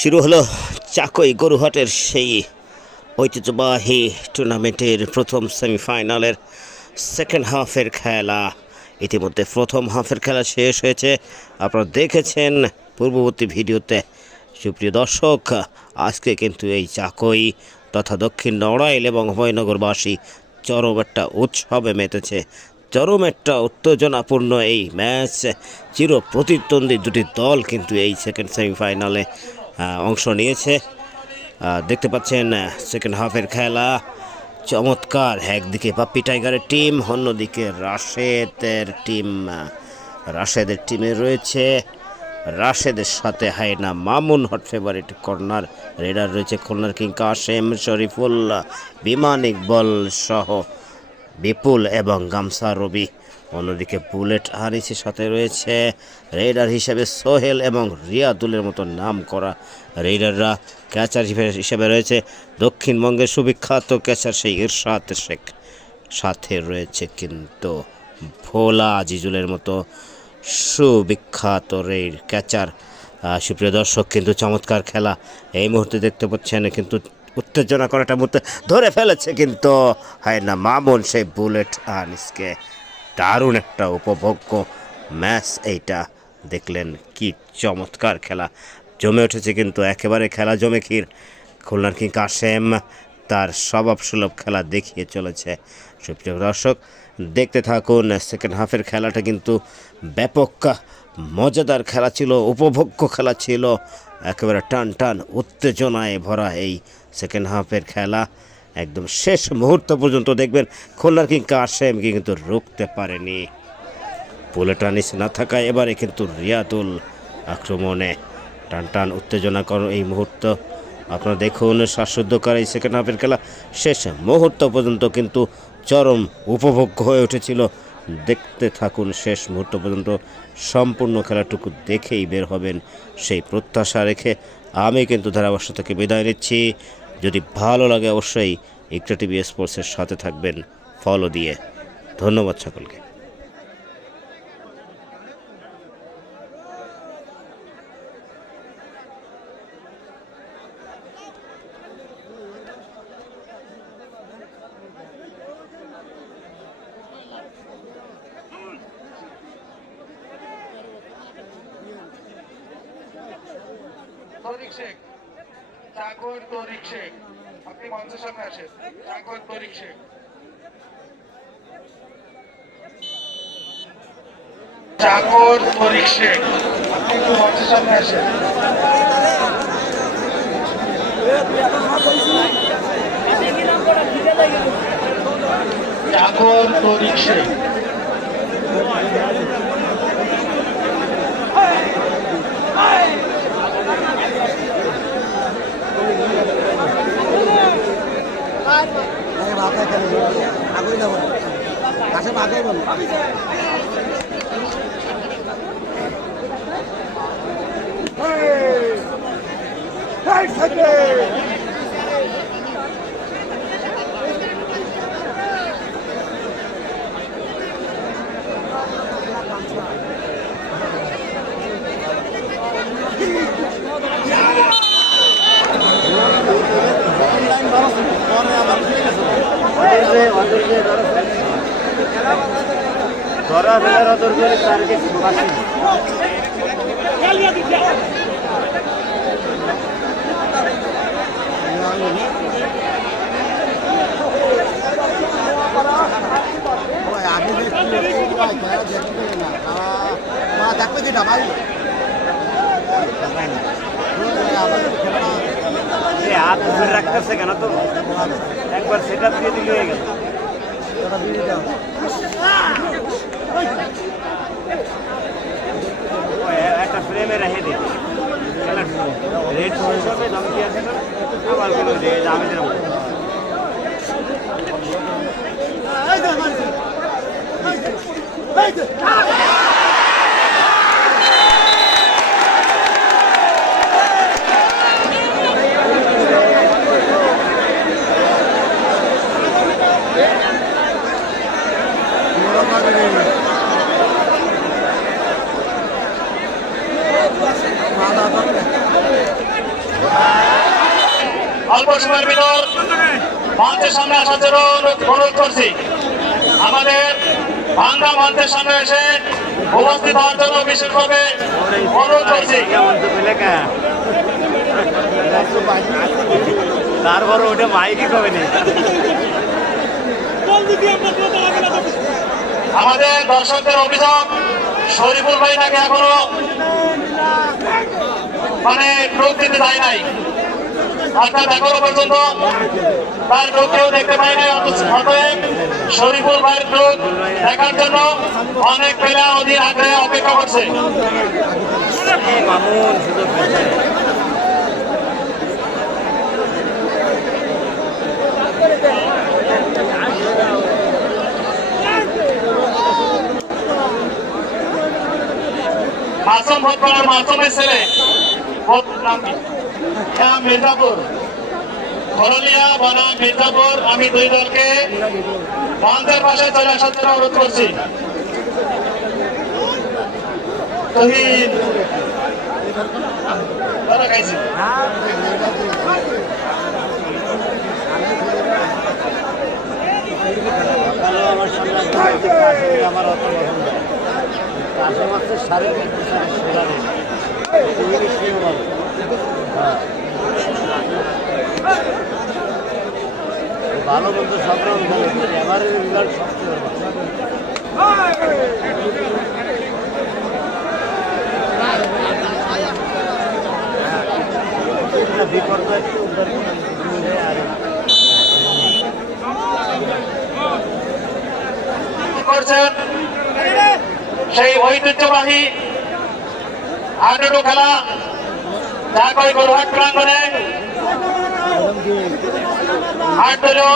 শুরু হলো চাকই গরুহাটের সেই ঐতিহ্যবাহী টুর্নামেন্টের প্রথম সেমিফাইনালের সেকেন্ড হাফের খেলা। ইতিমধ্যে প্রথম হাফের খেলা শেষ হয়েছে। আপনারা দেখেছেন পূর্ববর্তী ভিডিওতে। সুপ্রিয় দর্শক, আজকে কিন্তু এই চাকই তথা দক্ষিণ নড়াইল এবং ভয়নগরবাসী চরম একটা উৎসবে মেতেছে। চরম একটা উত্তেজনাপূর্ণ এই ম্যাচ। চির প্রতিদ্বন্দ্বী দুটি দল কিন্তু এই সেকেন্ড সেমিফাইনালে অংশ নিয়েছে। দেখতে পাচ্ছেন সেকেন্ড হাফের খেলা। চমৎকার, একদিকে পাপ্পি টাইগারের টিম অন্যদিকে রাশেদের টিম রাশেদের টিমে রয়েছে। রাশেদের সাথে হায়না Mamun hot favourite corner raider রয়েছে খুলনার কিং কাশেম শরীফুল, বিমান ইকবল সহ বিপুল এবং গামসা রবি। অন্যদিকে বুলেট হারিসের সাথে রয়েছে রেডার হিসেবে সোহেল এবং রিয়াদুলের মতো নাম করা রেডাররা। ক্যাচার হিসেবে রয়েছে দক্ষিণবঙ্গের সুবিখ্যাত ক্যাচার সেই ইরশাদ শেখ। সাথে রয়েছে কিন্তু ভোলা আজিজুলের মতো সুবিখ্যাত রেড ক্যাচার সুপ্রিয় দর্শক, কিন্তু চমৎকার খেলা এই মুহূর্তে দেখতে পাচ্ছেন, কিন্তু উত্তেজনা করাটা মুহূর্তে ধরে ফেলেছে কিন্তু হয় না মামুন সেই বুলেট আনিসকে। দারুণ একটা উপভোগ্য ম্যাচ এইটা। দেখলেন কি চমৎকার খেলা। জমে উঠেছে কিন্তু একেবারে খেলা জমে ক্ষীর। খুলনার কিং কাশেম তার স্বভাব সুলভ খেলা দেখিয়ে চলেছে। সুপ্রিয় দর্শক, দেখতে থাকুন সেকেন্ড হাফের খেলাটা কিন্তু ব্যাপক মজাদার খেলা ছিল, উপভোগ্য খেলা ছিল। একেবারে টান টান উত্তেজনায় ভরা এই সেকেন্ড হাফের খেলা। একদম শেষ মুহূর্ত পর্যন্ত দেখবেন খুলনার কিং কাশেম কিন্তু রুখতে পারেনি। বুলেটানিস না থাকায় এবারে কিন্তু রিয়াদুল আক্রমণে টান টান উত্তেজনা কর এই মুহূর্ত। আপনারা দেখুন শ্বাসরুদ্ধকর এই সেকেন্ড হাফের খেলা। শেষ মুহূর্ত পর্যন্ত কিন্তু চরম উপভোগ্য হয়ে উঠেছিল। দেখতে থাকুন শেষ মুহূর্ত পর্যন্ত সম্পূর্ণ খেলাটুকু দেখেই বের হবেন সেই প্রত্যাশা রেখে আমি কিন্তু ধারাবর্ষ থেকে বিদায় নিচ্ছি। যদি ভালো লাগে অবশ্যই ইকটা টিভি স্পোর্টসের সাথে থাকবেন ফলো দিয়ে। ধন্যবাদ সকলকে। তরিক শেখ চাকর তরিক শেখ আপনি মঞ্চের সামনে আসেন। চাকর তরিক শেখ চাকর তরিক শেখ আপনি একটু মঞ্চের সামনে আসেন। চাকর তরিক শেখ মাথায় বলো ধরা ফেলার অদর করে তার কিছু আগে মা দেখবে যেটা ভাই হাত রাখতেছে কেন তো? একবার সেটা দিয়ে দিলে হয়ে গেল। একটা ফ্রেমে রেখে দিই রেট হিসাবে ধমকি আছে তো আবার কোনো রেড আমি মঞ্চের সামনে আসার জন্য অনুরোধ করছি। আমাদের ভাঙ্গা মঞ্চের সামনে এসে উপস্থিত হওয়ার জন্য বিশেষভাবে অনুরোধ করছি। তারপর ওটা মাইকই কবে নেই? আমাদের দর্শকদের অভিযোগ শরীফুল ভাই নাকি এখনও মানে দিতে যায় নাই? দেখতে পায় নাই অতএব শরীফুল ভাইয়ের গ্রুপ দেখার জন্য অনেক পেলা অধীর আগ্রহে অপেক্ষা করছে মাসুম ভোটপাড়ার মাসুমের ছেলে, ভোট নাম কি? হ্যাঁ, মির্জাপুর। করলিয়া বনাম মির্জাপুর আমি দুই দলকে মঞ্চের পাশে চলে আসার জন্য অনুরোধ করছি। আমার অত পছন্দ আশেপাশে সাড়ে তিন বছর সেরা নেই ইংলিশ নিয়ে ভালো হ্যাঁ বলতে এবারের রেজাল্ট সবচেয়ে ভালো। একটু উদ্ধার করছেন? সেই ঐতিহ্যবাহী আটটো খেলা ঢাকাই গরুহাট প্রাঙ্গনে আট দলীয়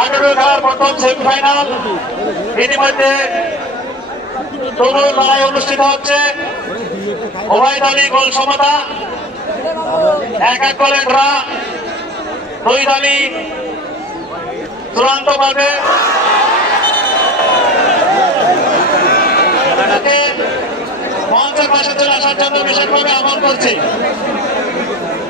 আটটো খেলার প্রথম সেমিফাইনাল ইতিমধ্যে তরুণ লড়াই অনুষ্ঠিত হচ্ছে। উভয় দলই এক এক গোলে ড্রা। দুই দলই চূড়ান্ত খেলাটাকে মঞ্চের পাশে চলে আসার জন্য বিশেষভাবে আহ্বান করছি।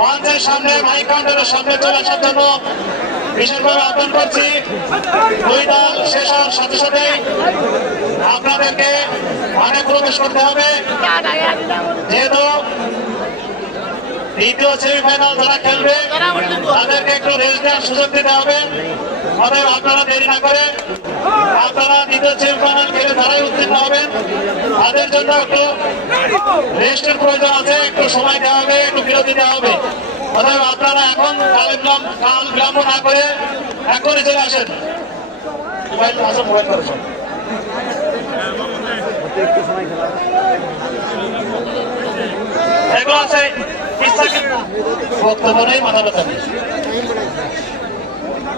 মঞ্চের সামনে, মাইক কাউন্টারের সামনে চলে আসার জন্য বিশেষভাবে আহ্বান করছি। দুই দল শেষ হওয়ার সাথে সাথে আপনাদেরকে অনেক প্রবেশ করতে হবে। যেহেতু দ্বিতীয় সেমিফাইনাল যারা খেলবে, তাদেরকে একটু রেস্ট দেওয়ার সুযোগ দিতে হবে। অতএব আপনারা দেরি না করে আপনারা দ্বিতীয় সেমিফাইনাল খেলে যারাই উত্তীর্ণ হবেন। তাদের জন্য একটু রেস্টের প্রয়োজন আছে, একটু সময় দেওয়া হবে, একটু বিরতি দেওয়া হবে। অতএব আপনারা এখন কাল বিলম্ব কাল বিলম্ব না করে এখনই চলে আসেন। মোবাইল আছে, মোবাইল করে সব। এগুলো আছে ইচ্ছাকৃত বক্তব্য নেই, মাথা ব্যথা নেই।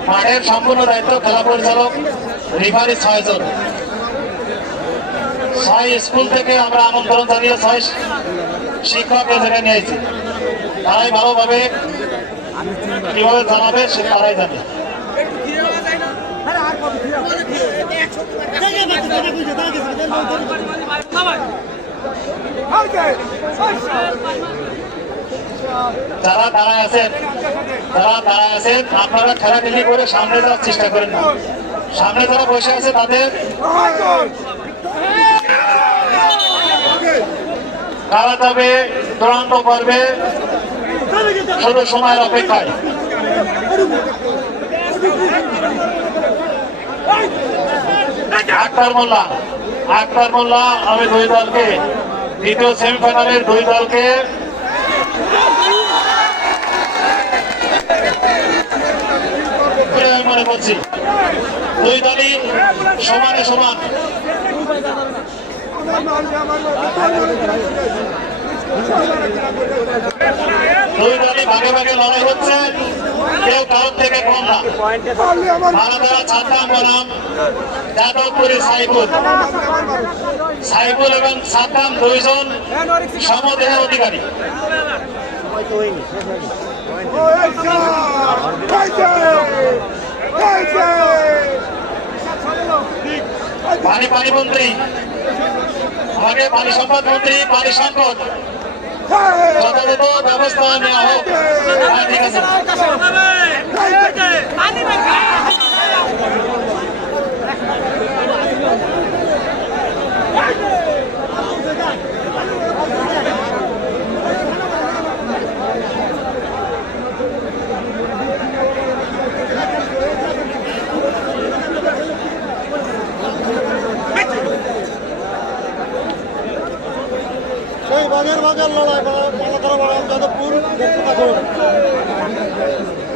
মাঠের সম্পূর্ণ দায়িত্ব খেলা পরিচালক রিফারি ছয় জন ছয় স্কুল থেকে আমরা আমন্ত্রণ জানিয়ে ছয় শিক্ষক এ জায়গায় নিয়েছি তারাই ভালোভাবে কীভাবে জানাবে সে তারাই জানে। যারা দাঁড়ায় আছেন, যারা দাঁড়ায় আছেন, আপনারা ঠেলাঠেলি করে সামনে যাওয়ার চেষ্টা করেন না। সামনে যারা বসে আছে, তাদের তারা যাবে চূড়ান্ত পর্বে শুধু সময়ের অপেক্ষায়। আক্তার মোল্লা আক্তার মোল্লা, আমি দুই দলকে, দ্বিতীয় সেমিফাইনালের দুই দলকে আমি মনে করছি। দুই দলই সমানে সমান। দুই দলই ভাগে ভাগে লড়াই হচ্ছে। কেউ কারোর থেকে কম না। ছাত্রাম বনাম যাদবপুরি সাইবুল সাইবুল এবং ছাত্রাম দুইজন সমদেহের অধিকারী সময় তো হয়নি শেষ হয়নি পানি পানি মন্ত্রী। আগে পানি সম্পদ মন্ত্রী পানি সম্পদ। যথাযথ ব্যবস্থা নেওয়া হোক। হ্যাঁ, ঠিক আছে।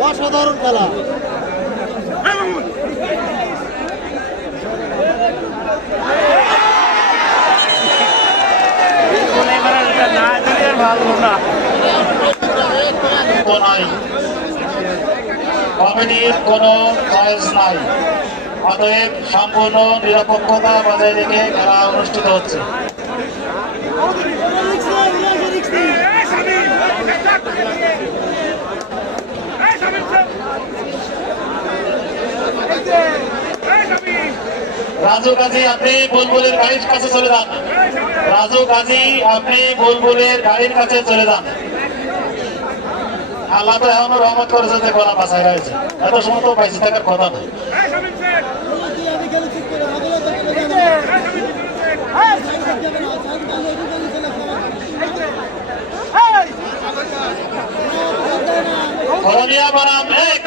অসাধারণ খেলা। কোনো নাই। সম্পূর্ণ নিরপেক্ষতা বজায় রেখে খেলা অনুষ্ঠিত হচ্ছে। রাজু গাজী আপনি বুলবুলের গাড়ির কাছে চলে যান। রাজু গাজী আপনি বুলবুলের গাড়ির কাছে চলে যান। আল্লাহ তো এখনও রহমত করেছে যে গলা বাসায় রয়েছে। এত সময় তো পাইছি থাকার কথা নয় করণীয় বনাম এক